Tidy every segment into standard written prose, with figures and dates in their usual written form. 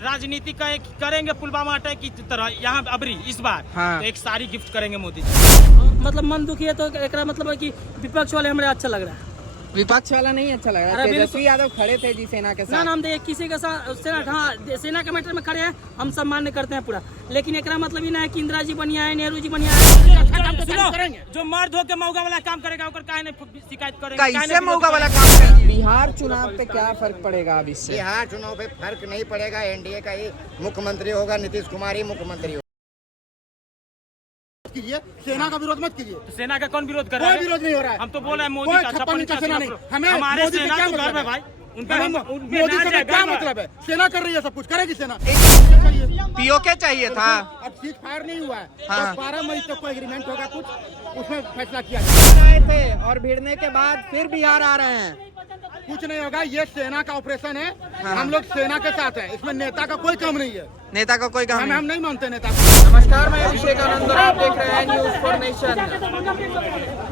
राजनीति का एक करेंगे पुलवामा अटैक की तरह यहाँ अबरी इस बार हाँ। तो एक साड़ी गिफ्ट करेंगे मोदी जी। मतलब मन दुखी है तो एकरा मतलब है कि विपक्ष वाले हमारे अच्छा लग रहा है। विपक्ष वाला नहीं अच्छा लग रहा है। अरे तेजस्वी यादव खड़े थे जी सेना के ना साथ। हम देखिए किसी के साथ सेना के मैटर में खड़े हैं, हम सम्मान करते हैं पूरा, लेकिन एकरा मतलब ही ना है कि इंदिरा जी बढ़िया है, नेहरू जी बढ़िया है। सुनो, जो मर्द होके मौगा वाला काम करेगा ओकर काहे नहीं शिकायत करेंगे, कैसे मौका वाला काम करेंगे? बिहार चुनाव पे क्या फर्क पड़ेगा अब इससे? बिहार चुनाव पे फर्क नहीं पड़ेगा। एनडीए का ही मुख्यमंत्री होगा, नीतीश कुमार ही मुख्यमंत्री होगा। कीजिए, सेना का विरोध मत कीजिए। तो सेना का कौन विरोध कर रहा है? कोई विरोध नहीं हो रहा है। हम तो बोल रहे हैं मोदी कोई का छप्पन इंच का सेना नहीं। हमें हमारे मोदी से सेना क्या तो गर्व मतलब है है भाई, उनपे हम उनपे मोदी नाज से है, क्या गर्व है। मतलब है? सेना कर रही है सब कुछ, करेगी सेना। पीओके चाहिए था। अब सीज फायर नहीं हुआ है, हाँ। 12 मई तक कोई एग्रीमेंट होगा, कुछ उसमें फैसला किया जाएगा। आए थे और भिड़ने के बाद फिर बिहार आ रहे हैं। कुछ नहीं होगा, ये सेना का ऑपरेशन है। हाँ। हम लोग सेना के साथ हैं, इसमें नेता का कोई काम नहीं है। नेता का कोई काम हम नहीं। नहीं मानते नेता को। नमस्कार, मैं अभिषेक आनंद और आप देख रहे हैं news for nation.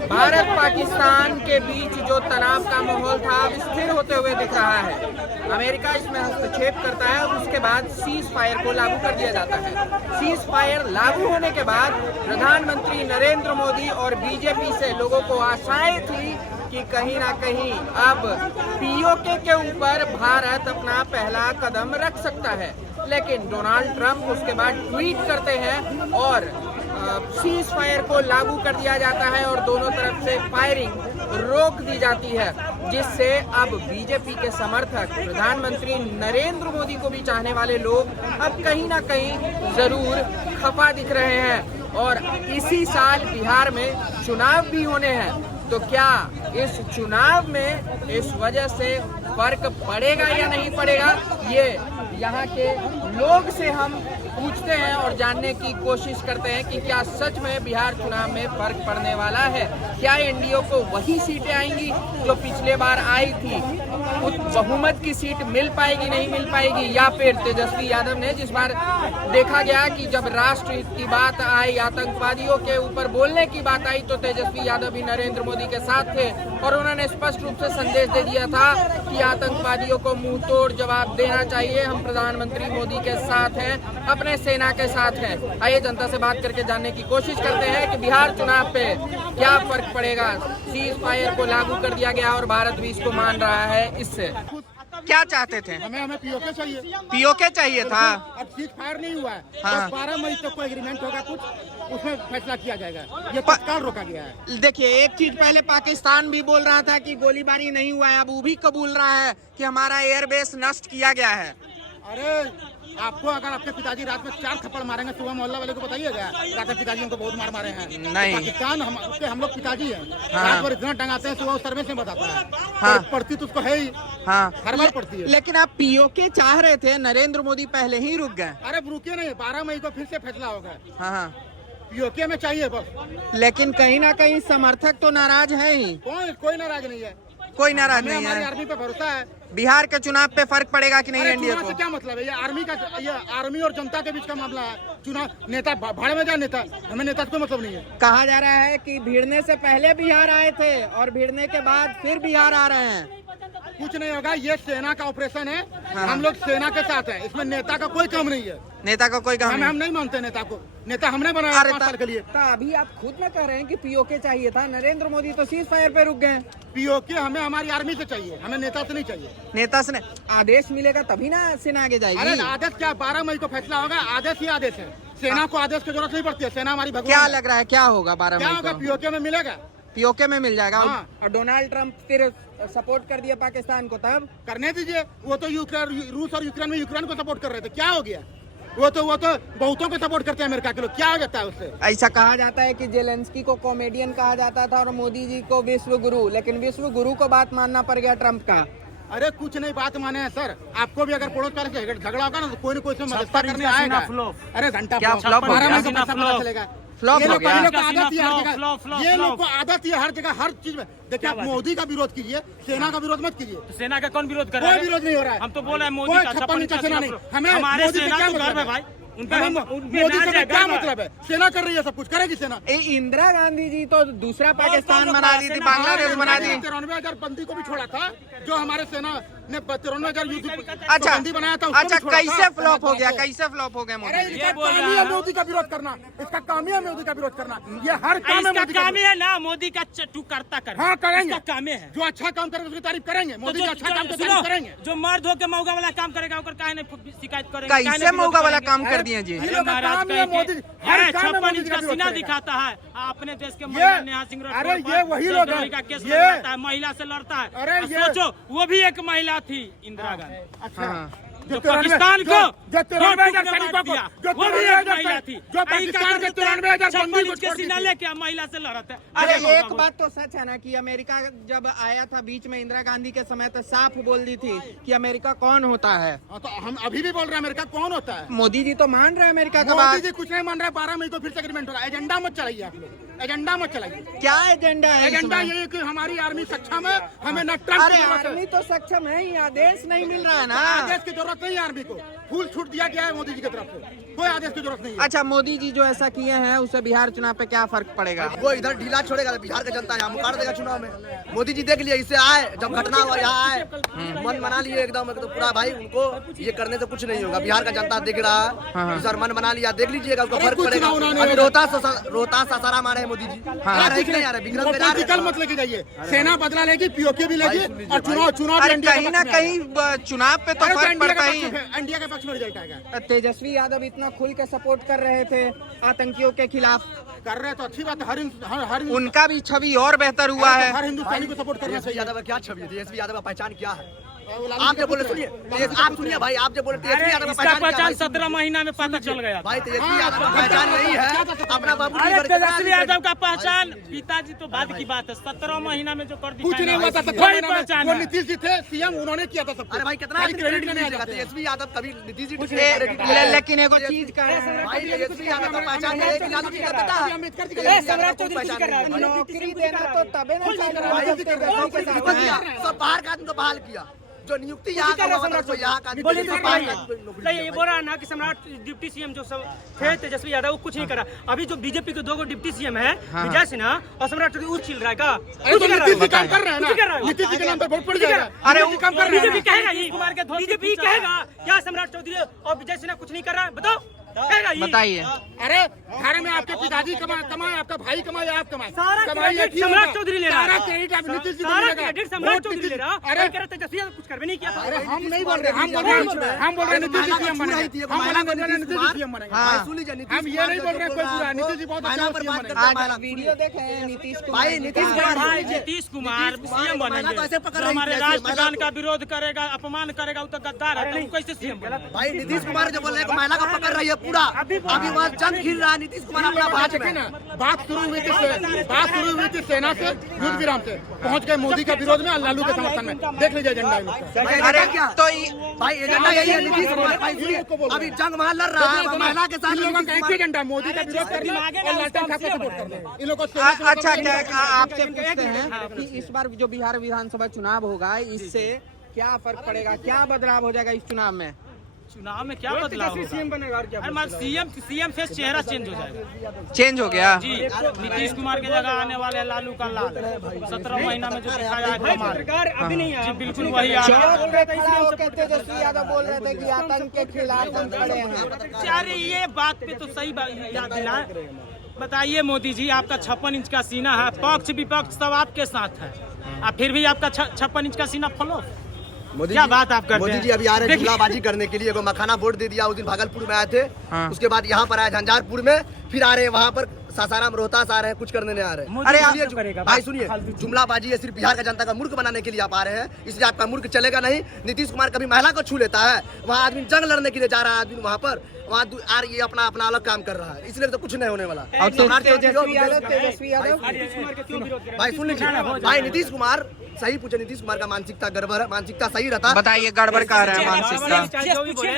Bharat Pakistan के बीच जो तनाव का माहौल था अब स्थिर होते हुए दिख रहा है। अमेरिका इसमें हस्तक्षेप करता है और उसके बाद सीज फायर को लागू कर दिया जाता है। सीज फायर लागू होने के बाद प्रधानमंत्री नरेंद्र मोदी और बीजेपी से लोगों को आशाएं थी कि कहीं ना कहीं अब पीओके के ऊपर भारत अपना पहला कदम रख सकता है, लेकिन डोनाल्ड ट्रंप उसके बाद ट्वीट करते हैं और सीज फायर को लागू कर दिया जाता है और दोनों तरफ से फायरिंग रोक दी जाती है, जिससे अब बीजेपी के समर्थक प्रधानमंत्री नरेंद्र मोदी को भी चाहने वाले लोग अब कहीं ना कहीं जरूर खफा दिख रहे हैं। और इसी साल बिहार में चुनाव भी होने हैं, तो क्या इस चुनाव में इस वजह से फर्क पड़ेगा या नहीं पड़ेगा, ये यहाँ के लोग से हम पूछते हैं और जानने की कोशिश करते हैं कि क्या सच में बिहार चुनाव में फर्क पड़ने वाला है। क्या एनडीए को वही सीटें आएंगी जो पिछले बार आई थी, उस बहुमत की सीट मिल पाएगी नहीं मिल पाएगी, या फिर तेजस्वी यादव ने जिस बार देखा गया कि जब राष्ट्र हित की बात आई, आतंकवादियों के ऊपर बोलने की बात आई, तो तेजस्वी यादव भी नरेंद्र मोदी के साथ थे और उन्होंने स्पष्ट रूप से संदेश दे दिया था कि आतंकवादियों को मुंह तोड़ जवाब देना चाहिए, हम प्रधानमंत्री मोदी के साथ हैं, अपने सेना के साथ हैं। आइए जनता से बात करके जानने की कोशिश करते हैं कि बिहार चुनाव पे क्या फर्क पड़ेगा। सीज फायर को लागू कर दिया गया और भारत भी इसको मान रहा है। इससे क्या चाहते थे? हमें पीओके चाहिए। पीओके चाहिए था। अब सीज फायर नहीं हुआ है, हाँ। 12 मई तक कोई एग्रीमेंट होगा, कुछ उसमें फैसला किया जाएगा। ये तत्काल रोका गया है। देखिए, एक चीज पहले पाकिस्तान भी बोल रहा था कि गोलीबारी नहीं हुआ है, अब वो भी कबूल रहा है कि हमारा एयरबेस नष्ट किया गया है। अरे आपको अगर आपके पिताजी रात में 4 थप्पड़ मारेंगे, सुबह मोहल्ला वाले को बताइएगा रात में पिताजी हमको बहुत मार मारे हैं। नहीं। पाकिस्तान हम लोग पिताजी हैं। हाँ। रात भर इतना टंगाते हैं, सुबह सर्वे से बताता है। हाँ। तो पड़ती तो उसको है ही, हाँ, हर बार पड़ती है। लेकिन आप पीओके चाह रहे थे, नरेंद्र मोदी पहले ही रुक गए। अरे रुके नहीं, 12 मई को फिर से फैसला होगा। हाँ हाँ, पीओके में चाहिए बस। लेकिन कहीं ना कहीं समर्थक तो नाराज है ही। कोई नाराज नहीं है, कोई नाराज हमें नहीं हमारी है। आर्मी पे भरोसा है। बिहार के चुनाव पे फर्क पड़ेगा कि नहीं अरे एनडीए चुनाव को? से क्या मतलब है? ये आर्मी और जनता के बीच का मामला है। चुनाव नेता भाड़ में जाए नेता, हमें नेता से कोई मतलब नहीं है। कहा जा रहा है कि भिड़ने से पहले बिहार आए थे और भिड़ने के बाद फिर बिहार आ रहे हैं। कुछ नहीं होगा, ये सेना का ऑपरेशन है। हाँ। हम लोग सेना के साथ हैं, इसमें नेता का कोई काम नहीं है। नेता का कोई काम हम नहीं। नहीं मानते नेता को। नेता हमने बनाया 5 साल के लिए। तो अभी आप खुद में कह रहे हैं कि पीओके चाहिए था, नरेंद्र मोदी तो सीज फायर पे रुक गए। पीओके हमें हमारी आर्मी से चाहिए, हमें नेता से नहीं चाहिए। नेता से आदेश मिलेगा तभी ना सेना आगे अरे जाएगी। आदेश क्या, 12 मई को फैसला होगा, आदेश ही आदेश है। सेना को आदेश की जरूरत नहीं पड़ती है, सेना हमारी भगवान क्या है। लग रहा है क्या होगा 12 क्या मई होगा? को? पीओके में मिलेगा, पीओके में मिल जाएगा। हाँ। और डोनाल्ड ट्रंप फिर सपोर्ट कर दिया पाकिस्तान को, तब करने दीजिए। वो तो रूस और यूक्रेन में यूक्रेन को सपोर्ट कर रहे थे, क्या हो गया? वो तो बहुतों को सपोर्ट करते हैं अमेरिका के लोग, क्या हो जाता है उससे? ऐसा कहा जाता है कि जेलेंस्की को कॉमेडियन कहा जाता था और मोदी जी को विश्व गुरु, लेकिन विश्व गुरु को बात मानना पड़ गया ट्रंप का। अरे कुछ नहीं बात माने हैं सर। आपको भी अगर पड़ोस वाले से झगड़ा होगा ना, तो कोई न कोई इसमें मदद करने आएगा। अरे घंटा क्या फ्लॉप हो 12 गया? मई को पता चलेगा। फ्लॉप ये हो लोग गया। को आदत ही है हर जगह। फ्लॉप, ये लोग को आदत ही है हर जगह, हर चीज में। देखिए, आप मोदी का विरोध कीजिए, सेना का विरोध मत कीजिए। तो सेना का कौन विरोध कर रहा है? कोई विरोध नहीं हो रहा है। हम तो बोल रहे हैं मोदी कोई का 56 इंच का सेना नहीं। हमें हमारे मोदी से सेना क्या तो गर्व मतलब है है? भाई, उनपे मोदी से क्या मतलब है? सेना कर रही है, सब कुछ करेगी सेना। इंदिरा गांधी जी तो दूसरा पाकिस्तान बना दी थी, बांग्लादेश बना दी। 93,000 बंदी को भी छोड़ा था, जो हमारे सेना ने 93,000 अच्छा बंदी बनाया था, उसको अच्छा, भी छोड़ा कैसे था। फ्लॉप हो गया, कैसे फ्लॉप हो गया अरे मोदी? इसका काम ही है मोदी का विरोध करना, इसका काम ही है मोदी का विरोध करना, ये हर काम में इसका मोदी का काम ही है ना मोदी का चट्टू करता कर। हाँ करेंगे, इसका काम है जो अच्छा काम करेंगे उसकी तारीफ करेंगे, मोदी तो का अच्छा काम की सुनो, तारीफ करेंगे। जो मर्द होकर मौगा वाला काम करेगा ओकर काहे नहीं शिकायत करेंगे? कैसे मौका वाला काम कर दिए जी? इन लोगों का काम ही है मोदी, हर काम में 56 मोदी इंच का का विरोध सीना करेगा। दिखाता है अपने देश के ये- महिला नेहा सिंह अरे ये वही लोग हैं, का केस ये- लगाता है, महिला से लड़ता है। अरे और ये- सोचो वो भी एक महिला थी, इंदिरा गांधी, अच्छा जो पाकिस्तान को जो 93,000 छोड़ सैनिकों को, दिया, जो वो भी एक 93,000 महिला थी। जो पाकिस्तान के 93,000 बंदी को छोड़ दी सीना थी। लेके महिला से लड़ते हैं। अरे अरे एक बात तो सच है ना कि अमेरिका जब आया था बीच में इंदिरा गांधी के समय तो साफ बोल दी थी कि अमेरिका कौन होता है। हाँ, तो हम अभी भी बोल रहे हैं अमेरिका कौन होता है। मोदी जी तो मान रहे हैं अमेरिका का मोदी बात। जी कुछ नहीं मान रहे, 12 मई को फिर से एग्रीमेंट हो रहा है। एजेंडा मत चलाइए आप लोग, एजेंडा मत चलाइए। क्या एजेंडा है एजेंडा इसमें? ये है कि हमारी आर्मी सक्षम है, हमें न ट्रम्प अरे की जरूरत है। आर्मी तो सक्षम है ही, आदेश नहीं मिल रहा है ना। आदेश की जरूरत नहीं है आर्मी को, फुल छूट दिया गया है मोदी जी की तरफ से, कोई आदेश की जरूरत नहीं है। अच्छा, मोदी जी जो ऐसा किए हैं उससे बिहार चुनाव पे क्या फर्क पड़ेगा? वो इधर ढीला छोड़ेगा तो बिहार का जनता यहाँ मुकाड़ देगा चुनाव में। मोदी जी देख लिए, इससे आए जब घटना हुआ यहाँ आए, मन बना लिए एकदम पूरा भाई, उनको ये करने से कुछ नहीं होगा। बिहार का जनता देख रहा है, सर मन बना लिया, देख लीजिएगा उसको फर्क कुछ पड़ेगा। ना उन्होंने- अभी रोहतास सासाराम आ रहे हैं मोदी जी, आ रहे कि नहीं आ रहे? बिगड़ल पे जा रहे पॉलिटिकल हैं। मत लेके जाइए, सेना बदला लेगी, पीओके भी लेगी और चुनाव अरे इंडिया के कहीं ना पक्ष में कहीं चुनाव पे तो आएगा। फर्क इंडिया पड़ता के ही पक्ष में, इंडिया के पक्ष में रिजल्ट आएगा। तेजस्वी यादव इतना खुल के सपोर्ट कर रहे थे आतंकियों के खिलाफ, कर रहे हैं तो अच्छी बात है, हर उनका भी छवि और बेहतर हुआ है। हर हिंदुस्तानी को सपोर्ट करना तेजस्वी चाहिए। यादव का क्या छवि है? तेजस्वी यादव का पहचान क्या है? लालू आप जी जो का बोले पुत्र सुनिए, है। आप सुनिए भाई, आप जो बोले तेजस्वी यादव का इसका पहचान क्या पहचान है? 17 महीना में पता चल गया। भाई तेजस्वी यादव का पहचान यही है, अपना बाबू अरे तेजस्वी यादव का पहचान पिताजी तो बाद की बात है, 17 महीना में जो कर दी कुछ नहीं हुआ था, वही पहचान वो है। नीतीश जी थे सीएम, उन्होंने किया था सब कुछ। अरे भाई कितना खाली क्रेडिट नहीं नहीं देगा जाते। तेजस्वी यादव, कभी नीतीश जी लेकिन एगो चीज का भाई तेजस्वी यादव का पहचान ये है कि लालू जी का बेटा है। अम्बेडकर जी का तेजस्वी यादव को पहचान नहीं है। नौकरी देना तो तबे ना चाहिए भाई जब तेजस्वी के साथ किसको है। दिया? सब बाहर का आदमी को बहाल किया, जो नियुक्ति यहाँ का हुआ था, उसको यहाँ का बोलिए नियुक्ति तो बाहर भाई, का नौकरी नहीं दिया। ये बोल रहा है ना कि सम्राट डिप्टी सीएम जो सब थे तेजस्वी यादव वो कुछ नहीं करा। अभी जो बीजेपी के 2 डिप्टी सीएम है, विजय सिन्हा और सम्राट चौधरी, वो चिल रहा है का? अरे तो नीतीश जी काम कर रहे हैं कुछ कर रहा ना, है। नीतीश जी के नाम पर वोट पड़ जाएगा। अरे नीतीश जी काम कर रहे हैं बीजेपी ना। कहेगा ये कुमार के बीजेपी कहेगा क्या सम्राट चौधरी और विजय सिन्हा कुछ नहीं कर रहा है? बताओ कहेगा ये? बताइए। अरे घर में आपके पिताजी कमाए, आपका भाई कमाए, आप कमाए, सारा कमाई एक क्रेडिट ही सम्राट होगा। चौधरी ले रहा है। सारा क्रेडिट आप नीतीश जी को सारा मिलेगा। क्रेडिट सम्राट वोट चौधरी नीतीश- ले रहा। अरे अरे कह रहे तेजस्वी यादव कुछ करवे नहीं किया। अरे हम नहीं बोल रहे, हम बोल रहे हैं, हम बोल रहे हैं नीतीश जी सीएम बनेंगे, हम बोल रहे हैं नीतीश जी सीएम बनेंगे। भाई सुन लीजिए, नीतीश हम ये कुमार नहीं जो बोल रहे हैं कोई बोल बुरा, रहा है, नीतीश जी बहुत अच्छा महिला पर सीएम बात बनेंगे। करता है, महिला। आज वीडियो देखे हैं नीतीश कुमार भाई नीतीश कुमार भाई नीतीश कुमार सीएम महिला को ऐसे बनेंगे, पकड़ जो रही हमारे है, राष्ट्रगान महिला का विरोध करेगा, अपमान करेगा, वो तो गद्दार है, तो वो कैसे सीएम बनेगा? भाई नीतीश कुमार जो बोल रहे हैं कि महिला को पकड़ रही है पूरा, अभी वहाँ जंग खिल रहा है नीतीश कुमार अपना भाजपा देखिए में। ना, बात शुरू हुई थी सेना से, युद्ध विराम से, पहुंच गए मोदी का विरोध में और लालू के समर्थन में। देख लीजिए एजेंडा इनका। भाई अरे एजेंडा क्या? तो भाई एजेंडा यही है नीतीश कुमार। भाई सुनिए, अभी जंग वहाँ लड़ रहा है, महिला के साथ इन लोगों नीतीश का एक कुमार- ही एजेंडा है, मोदी का विरोध करना और लालटेन खापे सपोर्ट करना। इन लोगों को अच्छा, क्या आपसे पूछते हैं कि इस बार जो बिहार विधानसभा चुनाव होगा इससे क्या फर्क पड़ेगा, क्या बदलाव हो जाएगा इस चुनाव में? चुनाव में क्या बदलाव होगा? सीएम बनेगा और क्या? अरे मतलब सीएम से चेहरा चेंज हो जाएगा। चेंज हो गया? जी, नीतीश कुमार की जगह आने वाले हैं लालू का लाल, 17 महीना में जो दिखाया है कमाल। सरकार अभी नहीं जी है। बिल्कुल वही आ रहा है। चौक पे खड़ा होकर तेजस्वी यादव बोल रहे थे कि आतंक के खिलाफ हम खड़े हैं। अरे ये बात पे तो सही याद दिलाए। बताइए मोदी जी, आपका 56 इंच का सीना है, पक्ष विपक्ष सब आपके साथ है, और फिर भी आपका 56 इंच का सीना फॉलो। मोदी क्या जी- बात आप करते हैं? मोदी जी अभी आ रहे हैं देखिए- जुमलाबाजी करने के लिए, एगो मखाना वोट दे दिया, उस दिन भागलपुर में आए थे, हाँ। उसके बाद यहाँ पर आए झंझारपुर में, फिर आ रहे हैं वहाँ पर सासाराम रोहतास आ रहे हैं, कुछ करने नहीं आ रहे हैं। अरे इसलिए आप करेगा, भाई सुनिए, जुमलाबाजी है, सिर्फ बिहार का जनता का मूर्ख बनाने के लिए आप आ रहे हैं, इसलिए आपका मूर्ख चलेगा नहीं। नीतीश कुमार कभी महिला को छू लेता है, वहाँ आदमी जंग लड़ने के लिए जा रहा है, आदमी वहाँ पर, वहाँ ये अपना अलग काम कर रहा है, इसलिए तो कुछ नहीं होने वाला। और तेजस्वी यादव भाई सुन लीजिए, भाई नीतीश कुमार सही पूछे, नीतीश कुमार का मानसिकता गड़बड़ है, मानसिकता सही रहता। बताइए गड़बड़ कह रहे हैं मानसिकता। जो भी बोले,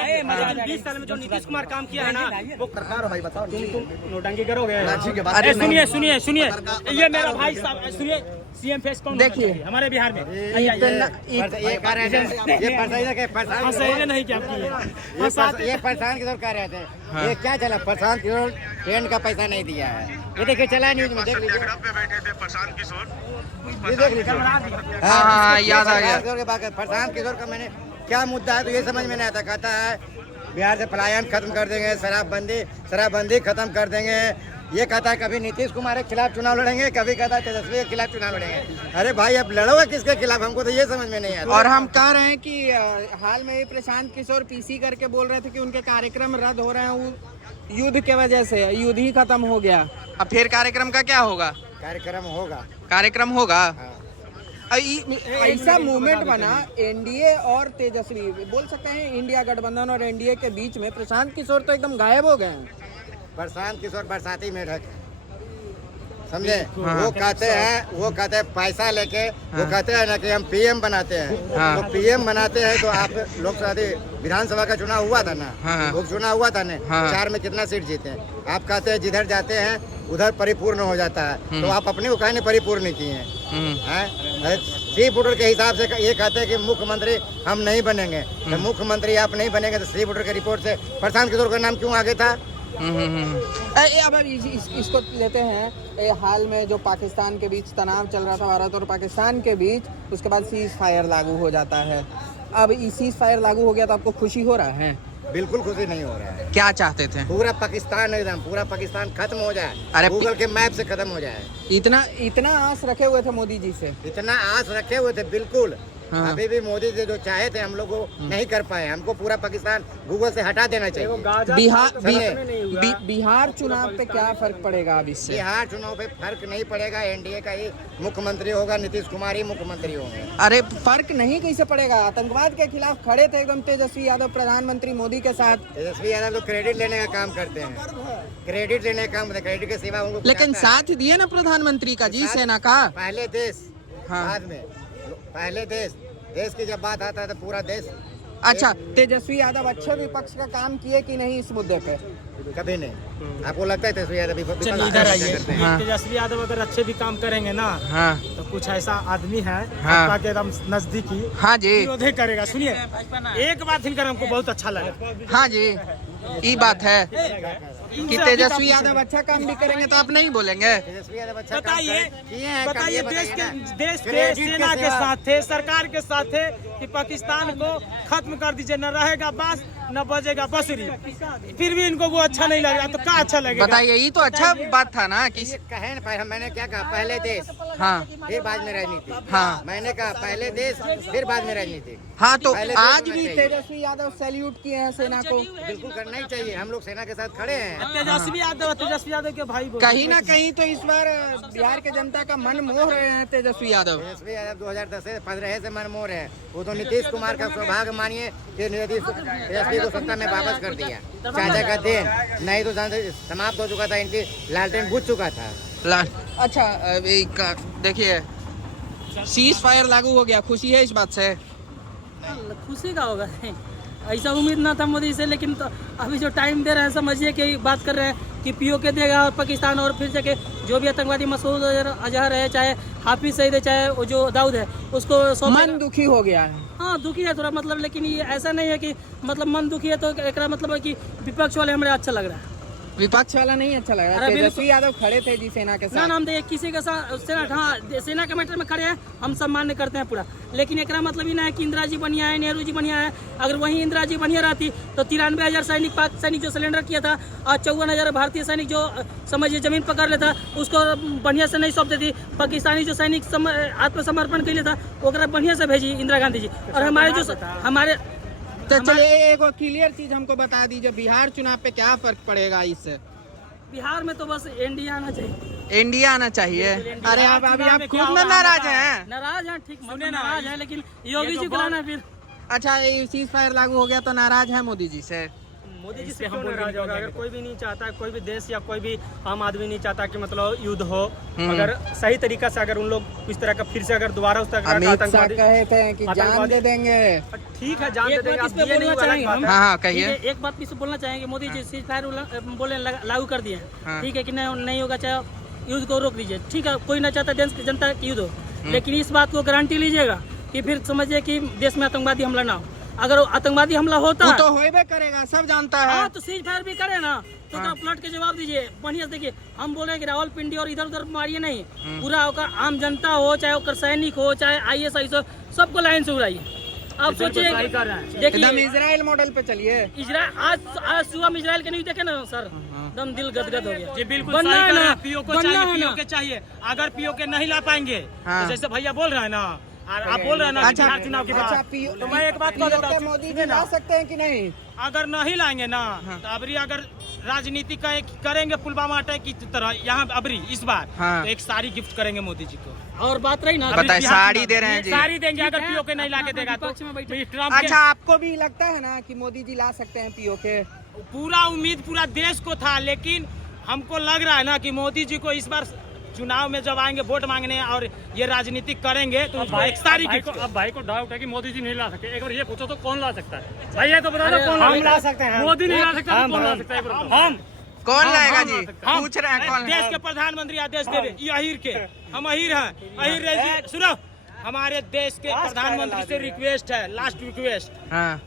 20 साल में जो नीतीश कुमार काम किया है ना, वो सरकार हो भाई बताओ, नोटंकी करोगे। ठीक है, अरे बात सुनिए सुनिए सुनिए, ये मेरा भाई साहब, सुनिए सीएम फेस कौन देखिए। होना चाहिए हमारे बिहार में? ये कह रहे थे, ये हाँ, सही नहीं क्या किए? ये परेशान किशोर कह रहे थे, ये क्या चला, प्रशांत किशोर ट्रेन का पैसा नहीं दिया है। ये देखिए चला न्यूज में, देख लीजिए, ये देख लीजिए। हाँ, याद आ गया। प्रशांत किशोर का मैंने क्या मुद्दा है तो ये समझ में नहीं आता। कहता है बिहार से पलायन खत्म कर देंगे, शराबबंदी खत्म कर देंगे। ये कहता है कभी नीतीश कुमार के खिलाफ चुनाव लड़ेंगे, कभी कहता है तेजस्वी के खिलाफ चुनाव लड़ेंगे। अरे भाई अब लड़ोगे किसके खिलाफ, हमको तो ये समझ में नहीं आता। और हम कह रहे हैं कि हाल में ही प्रशांत किशोर पीसी करके बोल रहे थे कि उनके कार्यक्रम रद्द हो रहे हैं युद्ध के वजह से, युद्ध ही खत्म हो गया। अब फिर कार्यक्रम का क्या होगा? कार्यक्रम होगा। ऐसा मूवमेंट बना एनडीए और तेजस्वी, बोल सकते हैं इंडिया गठबंधन और एनडीए के बीच में। प्रशांत किशोर तो एकदम गायब हो गए हैं। प्रशांत किशोर बरसाती मेढक समझे। वो कहते हैं पैसा लेके वो कहते हैं ना कि हम पीएम बनाते हैं। तो पीएम बनाते हैं तो आप लोकसभा विधानसभा का चुनाव हुआ था ना, उपचुनाव हुआ था ना, 4 में कितना सीट जीते हैं। आप कहते हैं जिधर जाते हैं उधर परिपूर्ण हो जाता है, तो आप अपने को कहने परिपूर्ण नहीं किए हैं। सी वोटर के हिसाब से ये कहते हैं कि मुख्यमंत्री हम नहीं बनेंगे, तो मुख्यमंत्री आप नहीं बनेंगे तो सी वोटर के रिपोर्ट से प्रशांत किशोर का नाम क्यों आगे था? अब इसको लेते हैं, हाल में जो पाकिस्तान के बीच तनाव चल रहा था, भारत और पाकिस्तान के बीच, उसके बाद सीज फायर लागू हो जाता है। अब सीज फायर लागू हो गया तो आपको खुशी हो रहा है? बिल्कुल खुशी नहीं हो रहा है। क्या चाहते थे? पूरा पाकिस्तान खत्म हो जाए, अरे गूगल के मैप से खत्म हो जाए। इतना आस रखे हुए थे मोदी जी से, इतना आस रखे हुए थे बिल्कुल। अभी भी मोदी जी जो चाहे थे हम लोग को नहीं कर पाए। हमको पूरा पाकिस्तान गूगल से हटा देना चाहिए। बिहार चुनाव पे क्या फर्क पड़ेगा अब इससे? बिहार चुनाव पे फर्क नहीं पड़ेगा। एनडीए का ही मुख्यमंत्री होगा, नीतीश कुमार ही मुख्यमंत्री होंगे। अरे फर्क नहीं कैसे पड़ेगा? आतंकवाद के खिलाफ खड़े थे एकदम तेजस्वी यादव प्रधानमंत्री मोदी के साथ। तेजस्वी यादव तो क्रेडिट लेने का काम करते हैं, क्रेडिट लेने का काम, क्रेडिट के सिवा उनको। लेकिन साथ दिए ना प्रधानमंत्री का जी, सेना का। पहले देश बाद में, पहले देश की जब बात आता है तो पूरा देश। अच्छा, तेजस्वी यादव अच्छे विपक्ष का काम किए कि नहीं इस मुद्दे पे? कभी नहीं। आपको लगता है तेजस्वी यादव इधर आइए, तेजस्वी यादव अगर अच्छे भी काम करेंगे ना, तो कुछ ऐसा आदमी है आपके एकदम नजदीकी, हाँ जी, विरोध करेगा। सुनिए एक बात इनका हमको बहुत अच्छा लगा। हाँ जी, ये बात है कि तेजस्वी यादव अच्छा काम भी करेंगे तो आप नहीं बोलेंगे? बताइए देश के सेना के साथ थे, सरकार के साथ थे कि पाकिस्तान को खत्म कर दीजिए, न रहेगा बांस न बजेगा बांसुरी, फिर भी इनको वो अच्छा नहीं लगेगा तो क्या अच्छा लगेगा? बताइए, ये तो अच्छा बात था ना कि कहे ना, मैंने क्या कहा, पहले देश फिर बाद में राजनीति। मैंने कहा पहले देश फिर बाद में राजनीति। हाँ, तो आज भी तेजस्वी यादव सैल्यूट किए हैं सेना को। बिल्कुल करना ही चाहिए, हम लोग सेना के साथ खड़े हैं। तेजस्वी यादव के भाई कहीं ना कहीं तो इस बार बिहार के जनता का मन मोह रहे हैं तेजस्वी यादव। 2010 से 15 से मन मोह रहे हैं। वो तो नीतीश कुमार का सौभाग्य मानिए कि तेजस्वी को सत्ता में वापस कर दिया, चाचा का देन, नहीं तो समाप्त हो चुका था, इनकी लालटेन बुझ चुका था। अच्छा, देखिए सीज फायर लागू हो गया, खुशी है इस बात से? खुशी का होगा, ऐसा उम्मीद ना था मोदी से, लेकिन तो अभी जो टाइम दे रहे हैं, समझिए कि बात कर रहे हैं कि पीओके देगा और पाकिस्तान, और फिर जाके जो भी आतंकवादी मसूद अजहर है, चाहे हाफिज सईद है, चाहे वो जो दाऊद है, उसको मन दुखी हो गया है। हाँ, दुखी है थोड़ा, मतलब, लेकिन ये ऐसा नहीं है कि मतलब मन दुखी है तो एक मतलब है कि विपक्ष वाले हमारे अच्छा लग रहा है। विपक्ष वाला नहीं अच्छा लग रहा है? तेजस्वी यादव खड़े थे जी सेना के साथ। ना हम देखिए किसी के साथ सेना के मैटर में खड़े हैं, हम सम्मान करते हैं पूरा, लेकिन एक मतलब ही ना है कि इंदिरा जी बढ़िया है, नेहरू जी बढ़िया है। अगर वही इंदिरा जी बढ़िया रहती तो 93,000 सैनिक, पाक सैनिक जो सिलेंडर किया था, और 54,000 भारतीय सैनिक जो समझिए जमीन पकड़ लेता, उसको बढ़िया से नहीं सौंप देती। पाकिस्तानी जो सैनिक आत्मसमर्पण के लिए था वो बढ़िया से भेजी इंदिरा गांधी जी। और हमारे तो चलिए एक क्लियर चीज हमको बता दीजिए, बिहार चुनाव पे क्या फर्क पड़ेगा इससे? बिहार में तो बस एनडीए आना चाहिए। इंडिया आना चाहिए? अरे आप अभी आप खुद में नाराज हैं? नाराज हैं, ठीक, नाराज हैं, लेकिन योगी जी को लाना फिर। अच्छा, सीज फायर लागू हो गया तो नाराज है मोदी जी से? मोदी जी से हम नाराज होगा? अगर कोई भी नहीं चाहता, कोई भी देश या कोई भी आम आदमी नहीं चाहता कि मतलब युद्ध हो। अगर सही तरीका से अगर उन लोग इस तरह का फिर से अगर दोबारा उस तरह का आतंकवादी कहे थे कि जान दे देंगे, ठीक है जान दे देंगे। एक बात इस बोलना चाहेंगे, मोदी जी सीज फायर बोले लागू कर दिए, ठीक है कि नहीं होगा, चाहे युद्ध को रोक दीजिए, ठीक है, कोई ना चाहता देश की जनता की युद्ध हो, लेकिन इस बात को गारंटी लीजिएगा कि फिर समझिए कि देश में आतंकवादी हमला ना हो। अगर आतंकवादी हमला होता तो होइबे करेगा, सब जानता है। हाँ, तो सीज फायर भी करे ना, तो थोड़ा पलट के जवाब दीजिए। बढ़िया से देखिए, हम बोल रहे हैं कि रावलपिंडी और इधर उधर मारिए नहीं, पूरा होकर आम जनता हो, चाहे वो सैनिक हो, चाहे IAS हो, सबको लाइन से उड़ाइए। आप सोचिए, देखिए एकदम इजराइल मॉडल पे चलिए। इजराइल आज सुबह में इजराइल के न्यूज देखे ना सर, एकदम दिल गदगद हो गया। जी बिल्कुल बनना सही है कह रहे ना, हैं, पीओ को बनना चाहिए, है पीओ ना। के चाहिए। अगर पीओ के नहीं ला पाएंगे हाँ। तो जैसे भैया बोल रहे हैं ना, और आप बोल रहे हैं ना कि बिहार चुनाव के अच्छा, बाद, तो मैं एक बात कह देता हूँ, मोदी जी ला सकते हैं कि नहीं? अगर नहीं लाएंगे ना तो अबरी अगर राजनीति करेंगे पुलवामा अटैक की तरह यहाँ अबरी इस बार, हाँ। तो एक साड़ी गिफ्ट करेंगे मोदी जी को। और बात रही ना, बताइए, बिहार साड़ी चुनाव दे रहे हैं जी। साड़ी देंगे अगर पीओ के नहीं लाके देगा तो। विपक्ष में बैठे। ट्रम्प अच्छा, आपको भी लगता है ना कि मोदी जी ला सकते हैं PO के? पूरा उम्मीद पूरा देश को था, लेकिन हमको लग रहा है ना कि मोदी जी को इस बार चुनाव में जब आएंगे वोट मांगने और ये राजनीति करेंगे तो उनको एक सारी गिफ्ट। अब भाई को डाउट है कि मोदी जी नहीं ला सकते। एक बार ये पूछो तो कौन ला सकता है? भाई ये तो बता दो कौन हम ला सकते हैं। मोदी नहीं ला सकता तो कौन ला सकता है? हम कौन लाएगा जी? हम पूछ रहे हैं कौन देश के प्रधानमंत्री आदेश देवे, ये अहीर के, हम अहीर हैं, अहीर रहे। सुनो, हमारे देश के प्रधानमंत्री से रिक्वेस्ट है, लास्ट रिक्वेस्ट, हाँ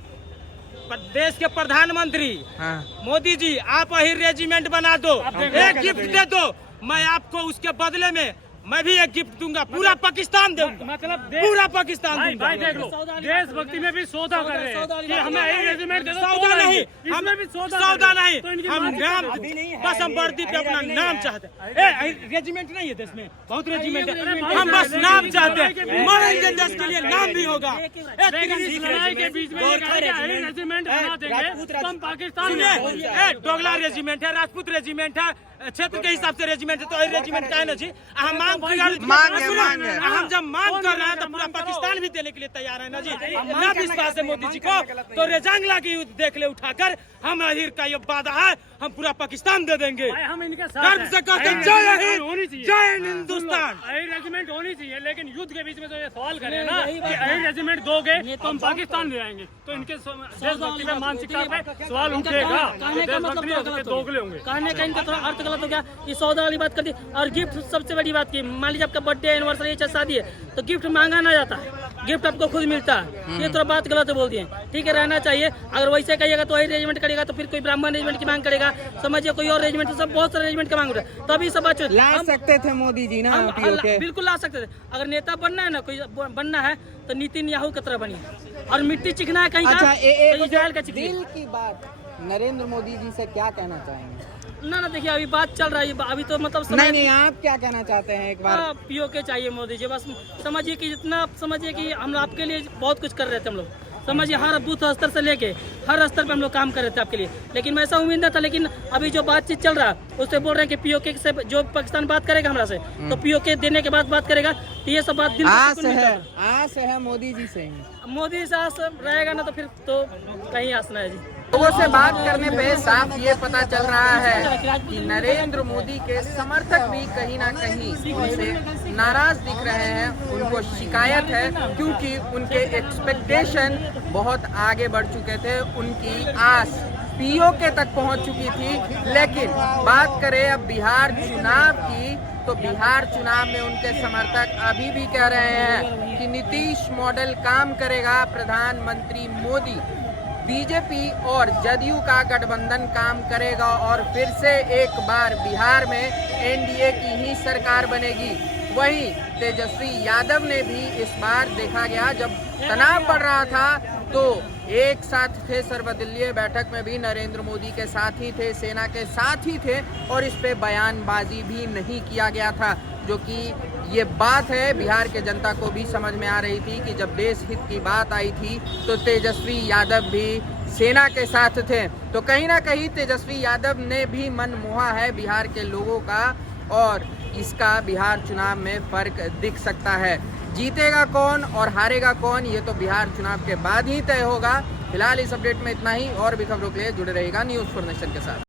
देश के प्रधानमंत्री हाँ। मोदी जी, आप अहीर रेजिमेंट बना दो, एक गिफ्ट दे दो, मैं आपको उसके बदले में मैं भी एक गिफ्ट दूंगा, पूरा पाकिस्तान दूंगा, मतलब पूरा पाकिस्तान दूंगा। भाई देख लो, देशभक्ति में भी सौदा कर रहे हैं कि हमें एक रेजिमेंट दे दो। सौदा नहीं, हमें भी सौदा नहीं, तो इनकी हम मांग नाम, अभी नहीं है। बस हम वर्दी पे अपना नाम चाहते हैं। रेजिमेंट नहीं है देश में, बहुत रेजिमेंट है, हम बस नाम चाहते हैं, मरेंगे देश के लिए, नाम भी होगा। इस लड़ाई के बीच में ये कहा कि एक रेजिमेंट बना देंगे तो हम पाकिस्तान में सुनिए, डोगला रेजिमेंट है, राजपूत रेजिमेंट है, क्षेत्र के हिसाब से रेजिमेंट है, तो रेजिमेंट का है ना जी। हम हम जब मांग कर रहे हैं तो पूरा पाकिस्तान भी देने के लिए तैयार है ना जी। ना विश्वास है मोदी जी को तो रेजांगला की युद्ध देख ले उठाकर, हम अहीर का ये वादा है, हम पूरा पाकिस्तान दे देंगे। हम इनके साथ गर्व से कहते हैं, जय हिंद, होनी चाहिए, जय हिंदुस्तान। अहीर रेजिमेंट होनी चाहिए, लेकिन युद्ध के बीच में जो ये सवाल करे हैं ना कि अहीर रेजिमेंट दोगे तो हम पाकिस्तान ले आएंगे, तो इनके देशभक्ति में मानसिकता पे सवाल उठेगा। कहने का मतलब थोड़ा गलत हो दोगले होंगे, कहने का इनका थोड़ा अर्थ गलत हो गया। ये सौदा वाली बात कर दी। और गिफ्ट सबसे बड़ी बात की, मान लीजिए आपका बर्थडे एनिवर्सरी चाहे शादी है तो गिफ्ट मांगा ना जाता है, गिफ्ट आपको खुद मिलता है। ये थोड़ा बात गलत बोल दिए, ठीक है, रहना चाहिए। अगर वैसे कहिएगा तो वही रेजिमेंट करेगा तो फिर कोई ब्राह्मण रेजिमेंट की मांग करेगा, समझिए कोई और रेजिमेंट, सब बहुत सारे रेजिमेंट की मांग रहे हैं, तभी सब बात ला सकते थे मोदी जी ना PO के? बिल्कुल ला सकते थे। अगर नेता बनना है ना, कोई बनना है तो नीतिन याहू की तरह बनिए। और मिट्टी चिकना है कहीं का, अच्छा, तो इजराइल का चिकनी। दिल की बात नरेंद्र मोदी जी से क्या कहना चाहेंगे? ना देखिए, अभी बात चल रहा है, अभी तो मतलब नहीं, आप क्या कहना चाहते हैं एक बार? PO के चाहिए मोदी जी, बस समझिए कि जितना समझिए कि हम आपके लिए बहुत कुछ कर रहे थे, हम लोग समझिए हर बूथ स्तर से लेके हर स्तर पे हम लोग काम कर रहे थे आपके लिए, लेकिन वैसा उम्मीद न था। लेकिन अभी जो बातचीत चल रहा है उससे बोल रहे हैं कि PO के से जो पाकिस्तान बात करेगा हमरा से, तो PO के देने के बाद बात करेगा, तो ये सब बात दिल आस है मोदी जी से। मोदी से आस रहेगा ना तो फिर तो कहीं आस ना है जी। लोगों से बात करने पे साफ ये पता चल रहा है कि नरेंद्र मोदी के समर्थक भी कहीं ना कहीं उनसे नाराज दिख रहे हैं। उनको शिकायत है क्योंकि उनके एक्सपेक्टेशन बहुत आगे बढ़ चुके थे, उनकी आस PO के तक पहुंच चुकी थी। लेकिन बात करें अब बिहार चुनाव की, तो बिहार चुनाव में उनके समर्थक अभी भी कह रहे हैं कि नीतीश मॉडल काम करेगा, प्रधानमंत्री मोदी, बीजेपी और जदयू का गठबंधन काम करेगा और फिर से एक बार बिहार में NDA की ही सरकार बनेगी। वहीं तेजस्वी यादव ने भी इस बार देखा गया, जब तनाव बढ़ रहा था तो एक साथ थे, सर्वदलीय बैठक में भी नरेंद्र मोदी के साथ ही थे, सेना के साथ ही थे और इस पे बयानबाजी भी नहीं किया गया था, जो कि ये बात है बिहार के जनता को भी समझ में आ रही थी कि जब देश हित की बात आई थी तो तेजस्वी यादव भी सेना के साथ थे। तो कहीं ना कहीं तेजस्वी यादव ने भी मन मोहा है बिहार के लोगों का और इसका बिहार चुनाव में फर्क दिख सकता है। जीतेगा कौन और हारेगा कौन, ये तो बिहार चुनाव के बाद ही तय होगा। फिलहाल इस अपडेट में इतना ही, और भी खबरों के लिए जुड़े रहेगा न्यूज़ फॉर नेशन के साथ।